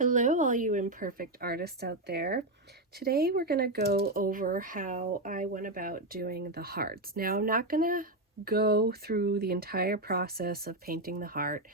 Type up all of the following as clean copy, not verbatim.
Hello, all you imperfect artists out there. Today we're going to go over how I went about doing the hearts. Now, I'm not going to go through the entire process of painting the heart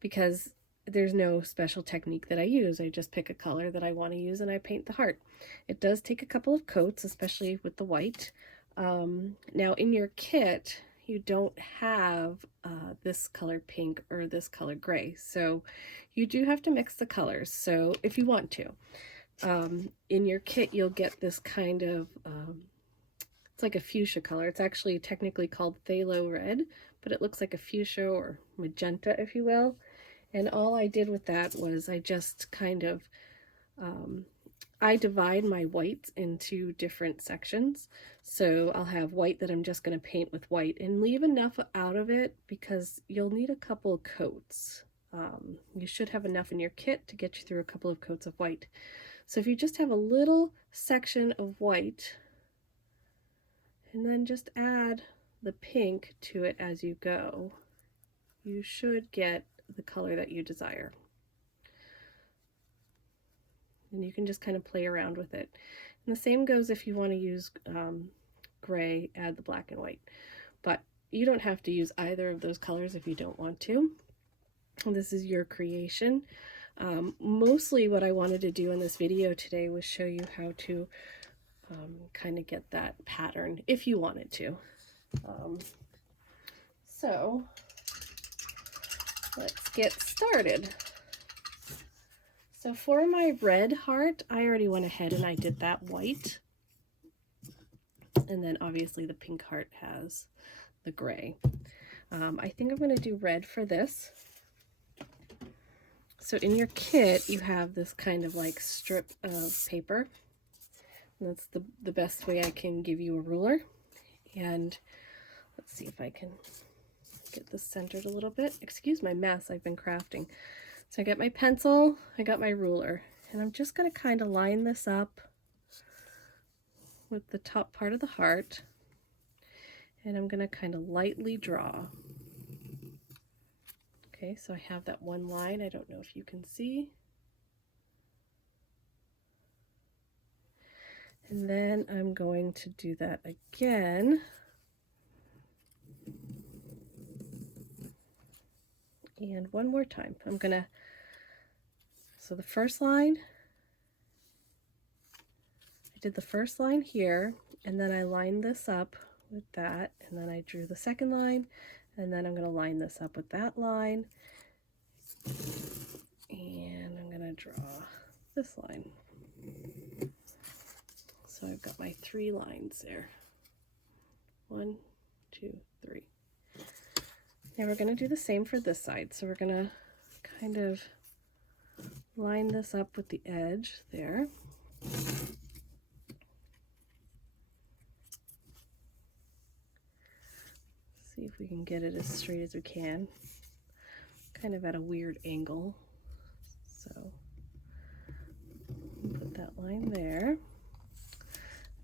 because there's no special technique that I use. I just pick a color that I want to use and I paint the heart. It does take a couple of coats, especially with the white. Now, in your kit, you don't have this color pink or this color gray, so you do have to mix the colors. So if you want to, in your kit you'll get this kind of it's like a fuchsia color. It's actually technically called phthalo red, but it looks like a fuchsia or magenta, if you will. And all I did with that was I just kind of I divide my whites into different sections. So I'll have white that I'm just going to paint with white and leave enough out of it because you'll need a couple coats. You should have enough in your kit to get you through a couple of coats of white. So if you just have a little section of white and then just add the pink to it as you go, you should get the color that you desire. And you can just kind of play around with it. And the same goes if you want to use gray, add the black and white. But you don't have to use either of those colors if you don't want to. This is your creation. Mostly what I wanted to do in this video today was show you how to kind of get that pattern if you wanted to. So let's get started. So for my red heart, I already went ahead and I did that white. And then obviously the pink heart has the gray. I think I'm going to do red for this. So in your kit, you have this kind of like strip of paper. And that's the best way I can give you a ruler. And let's see if I can get this centered a little bit. Excuse my mess, I've been crafting. So I got my pencil, I got my ruler, and I'm just going to kind of line this up with the top part of the heart, and I'm going to kind of lightly draw. Okay, so I have that one line. I don't know if you can see. And then I'm going to do that again. And one more time. So the first line, I did the first line here, and then I lined this up with that, and then I drew the second line, and then I'm going to line this up with that line, and I'm going to draw this line. So I've got my 3 lines there. 1, 2, 3. Now we're going to do the same for this side. So we're going to kind of line this up with the edge there. See if we can get it as straight as we can. Kind of at a weird angle. So put that line there.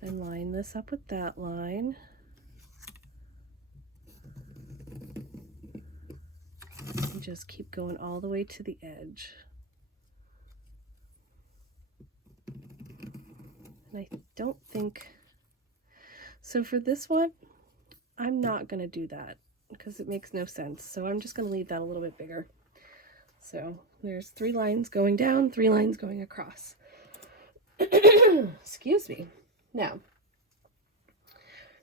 Then line this up with that line. And just keep going all the way to the edge. And I don't think, so for this one, I'm not going to do that because it makes no sense. So I'm just going to leave that a little bit bigger. So there's 3 lines going down, 3 lines going across. Excuse me. Now,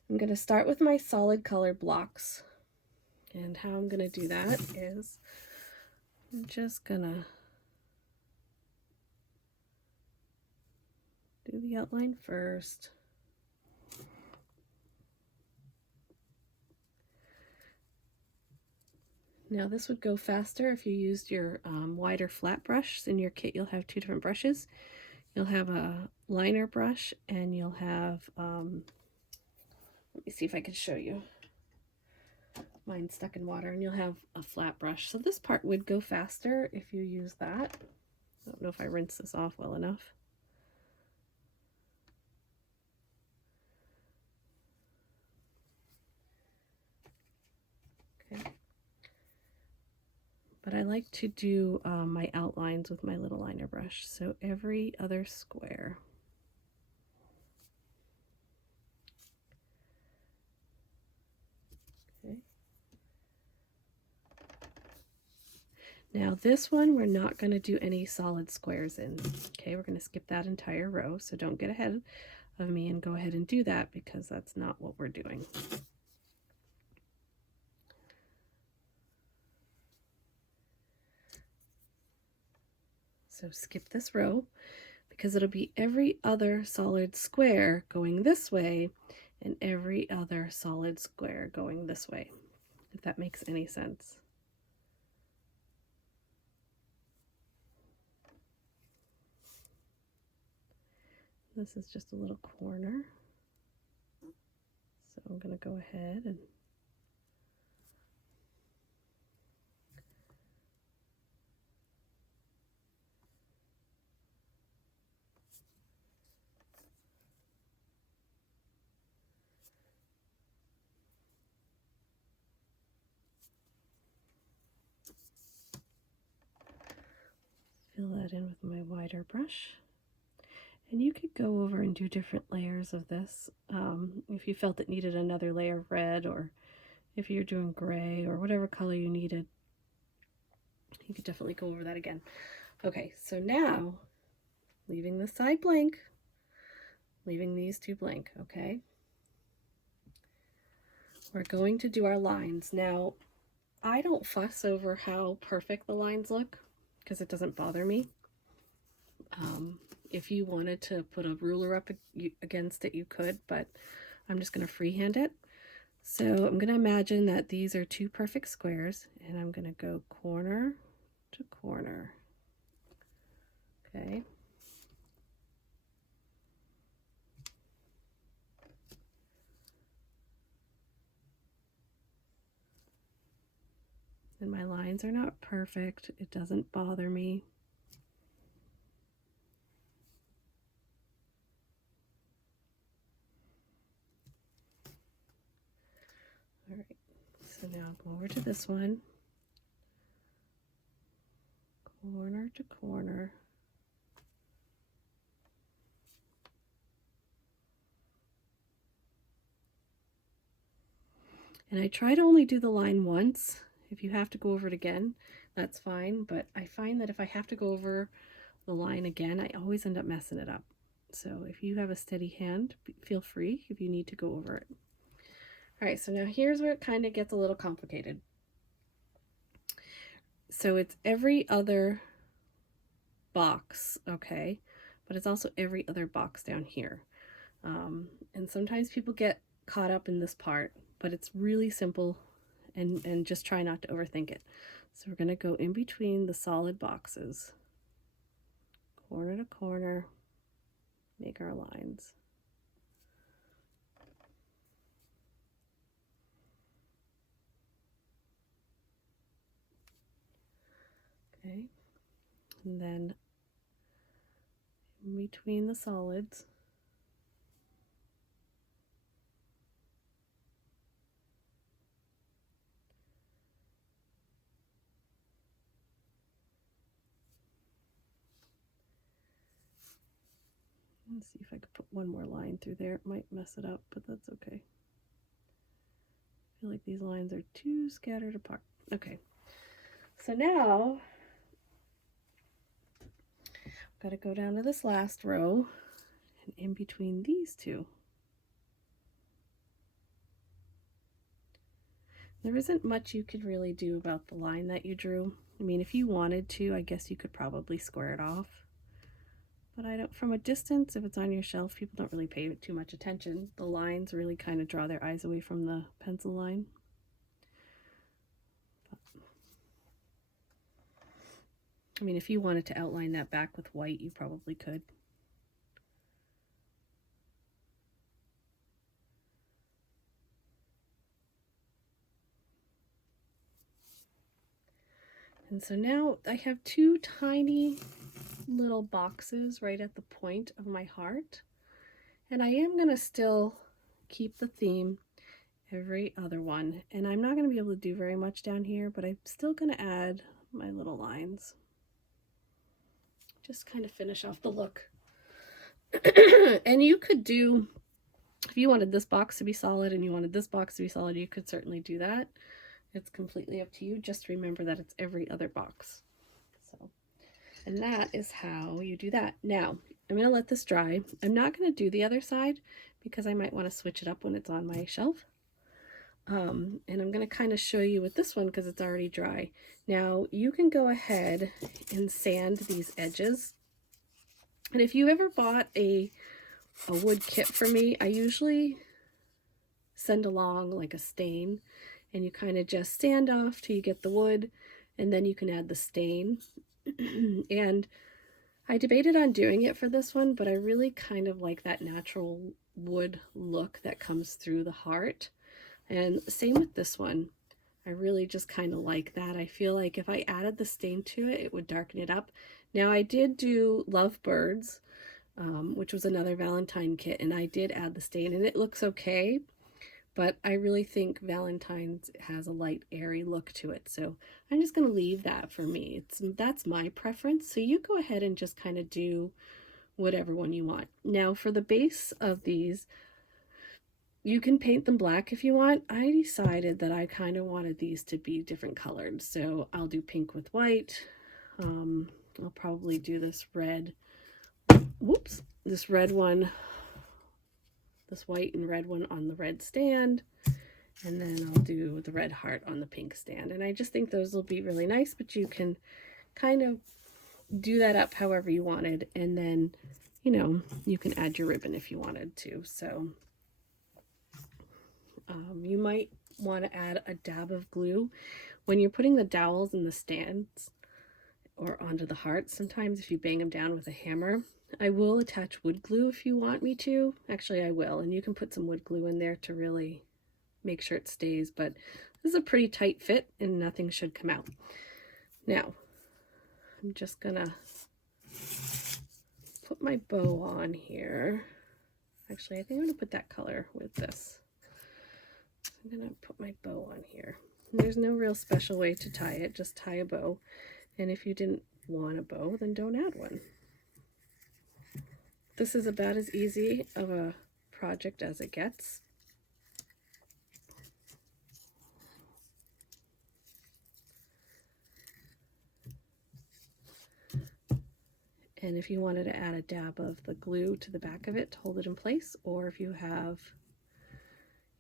I'm going to start with my solid color blocks. And how I'm going to do that is I'm just going to do the outline first. Now this would go faster if you used your wider flat brush. In your kit you'll have 2 different brushes. You'll have a liner brush and you'll have, let me see if I can show you. Mine's stuck in water, and you'll have a flat brush. So this part would go faster if you use that. I don't know if I rinse this off well enough. Okay. but I like to do my outlines with my little liner brush. So every other square. Okay. Now this one, we're not going to do any solid squares in. Okay, we're going to skip that entire row, so don't get ahead of me and go ahead and do that because that's not what we're doing. So skip this row because it'll be every other solid square going this way and every other solid square going this way, if that makes any sense. This is just a little corner. So I'm going to go ahead and fill that in with my wider brush. And you could go over and do different layers of this if you felt it needed another layer of red, or if you're doing gray or whatever color you needed. You could definitely go over that again. Okay, so now, leaving this side blank, leaving these two blank, okay? We're going to do our lines. Now, I don't fuss over how perfect the lines look because it doesn't bother me. If you wanted to put a ruler up against it, you could, but I'm just going to freehand it. So I'm going to imagine that these are two perfect squares, and I'm going to go corner to corner. Okay. And my lines are not perfect. It doesn't bother me. All right, so now I'll go over to this one. Corner to corner. And I try to only do the line once. If you have to go over it again, that's fine. But I find that if I have to go over the line again, I always end up messing it up. So if you have a steady hand, feel free if you need to go over it. All right, so now here's where it kind of gets a little complicated. So it's every other box, okay? But it's also every other box down here. And sometimes people get caught up in this part, but it's really simple, and just try not to overthink it. So we're going to go in between the solid boxes, corner to corner, make our lines. Okay, and then in between the solids, let's see if I could put one more line through there. It might mess it up, but that's okay. I feel like these lines are too scattered apart. Okay, so now I've got to go down to this last row and in between these two. There isn't much you could really do about the line that you drew. I mean, if you wanted to, I guess you could probably square it off. But I don't, from a distance, if it's on your shelf, people don't really pay too much attention. The lines really kind of draw their eyes away from the pencil line. I mean, if you wanted to outline that back with white, you probably could. And so now I have two tiny little boxes right at the point of my heart. And I am going to still keep the theme every other one. And I'm not going to be able to do very much down here, but I'm still going to add my little lines. Just kind of finish off the look. And you could do, if you wanted this box to be solid and you wanted this box to be solid, you could certainly do that. It's completely up to you. Just remember that it's every other box. So, and that is how you do that. Now, I'm going to let this dry. I'm not going to do the other side because I might want to switch it up when it's on my shelf. And I'm going to kind of show you with this one because it's already dry. Now, you can go ahead and sand these edges. And if you ever bought a wood kit from me, I usually send along like a stain, and you kind of just sand off till you get the wood, and then you can add the stain. And I debated on doing it for this one, but I really kind of like that natural wood look that comes through the heart. And same with this one. I really just kind of like that. I feel like if I added the stain to it, it would darken it up. Now I did do Lovebirds, which was another Valentine kit, and I did add the stain, and it looks okay. But I really think Valentine's has a light, airy look to it. So I'm just going to leave that for me. That's my preference. So you go ahead and just kind of do whatever one you want. Now for the base of these, you can paint them black if you want. I decided that I kind of wanted these to be different colored. So I'll do pink with white. I'll probably do this red. Whoops. This red one. This white and red one on the red stand, and then I'll do the red heart on the pink stand. And I just think those will be really nice, but you can kind of do that up however you wanted, and then, you know, you can add your ribbon if you wanted to. So you might want to add a dab of glue when you're putting the dowels in the stands or onto the hearts. Sometimes if you bang them down with a hammer, I will attach wood glue if you want me to. Actually, I will, and you can put some wood glue in there to really make sure it stays, but this is a pretty tight fit and nothing should come out. Now, I'm just gonna put my bow on here. Actually, I think I'm gonna put that color with this. I'm gonna put my bow on here. And there's no real special way to tie it, just tie a bow. And if you didn't want a bow, then don't add one. This is about as easy of a project as it gets. And if you wanted to add a dab of the glue to the back of it to hold it in place, or if you have,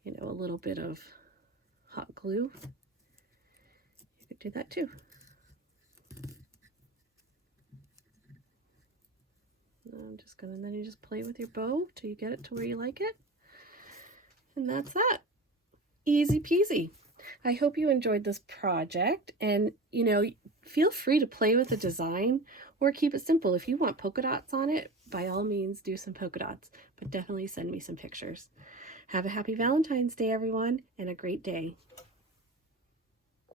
you know, a little bit of hot glue, you could do that too. I'm just gonna, and then you just play with your bow till you get it to where you like it. And that's that. Easy peasy. I hope you enjoyed this project, and you know, feel free to play with the design or keep it simple. If you want polka dots on it, by all means do some polka dots, but definitely send me some pictures. Have a happy Valentine's Day, everyone, and a great day.